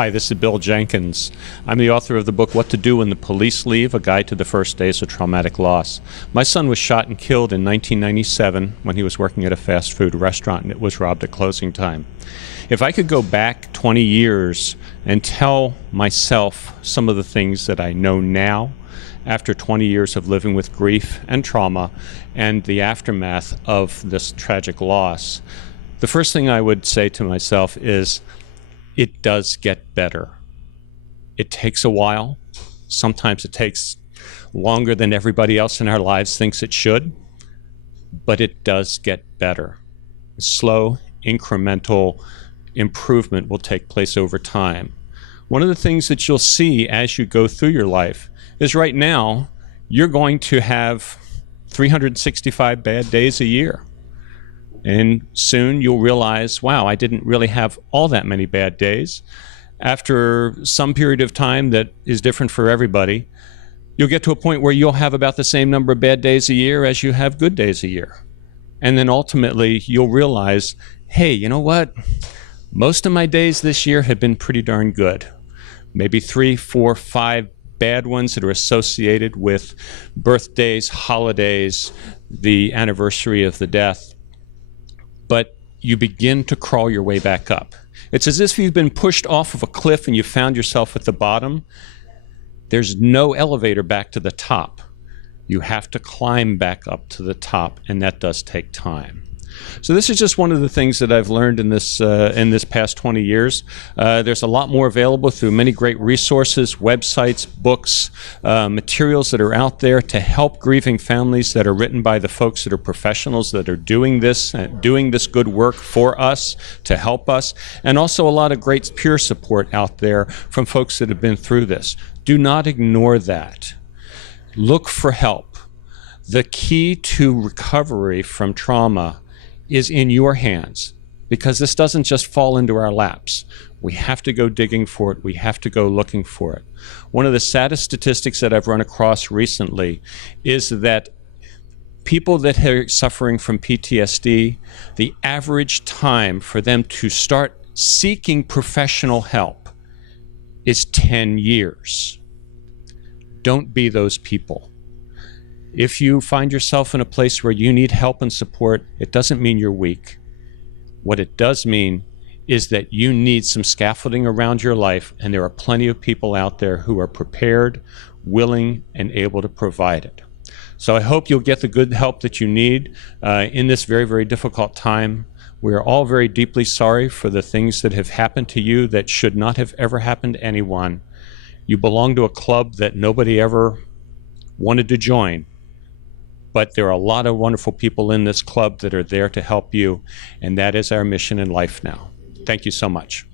Hi, this is Bill Jenkins. I'm the author of the book, What to Do When the Police Leave, A Guide to the First Days of Traumatic Loss. My son was shot and killed in 1997 when he was working at a fast food restaurant and it was robbed at closing time. If I could go back 20 years and tell myself some of the things that I know now, after 20 years of living with grief and trauma and the aftermath of this tragic loss, the first thing I would say to myself is, it does get better. It takes a while. Sometimes it takes longer than everybody else in our lives thinks it should, but it does get better. Slow, incremental improvement will take place over time. One of the things that you'll see as you go through your life is right now, you're going to have 365 bad days a year. And soon you'll realize, wow, I didn't really have all that many bad days. After some period of time that is different for everybody, you'll get to a point where you'll have about the same number of bad days a year as you have good days a year. And then ultimately you'll realize, hey, you know what? Most of my days this year have been pretty darn good. Maybe 3, 4, 5 bad ones that are associated with birthdays, holidays, the anniversary of the death. But you begin to crawl your way back up. It's as if you've been pushed off of a cliff and you found yourself at the bottom. There's no elevator back to the top. You have to climb back up to the top, and that does take time. So this is just one of the things that I've learned in this past 20 years. There's a lot more available through many great resources, websites, books, materials that are out there to help grieving families that are written by the folks that are professionals that are doing this good work for us, to help us, and also a lot of great peer support out there from folks that have been through this. Do not ignore that. Look for help. The key to recovery from trauma is in your hands, because this doesn't just fall into our laps. We have to go digging for it. We have to go looking for it. One of the saddest statistics that I've run across recently is that people that are suffering from PTSD, the average time for them to start seeking professional help is 10 years. Don't be those people. If you find yourself in a place where you need help and support, it doesn't mean you're weak. What it does mean is that you need some scaffolding around your life, and there are plenty of people out there who are prepared, willing, and able to provide it. So I hope you'll get the good help that you need in this very, very difficult time. We are all very deeply sorry for the things that have happened to you that should not have ever happened to anyone. You belong to a club that nobody ever wanted to join. But there are a lot of wonderful people in this club that are there to help you, and that is our mission in life now. Thank you so much.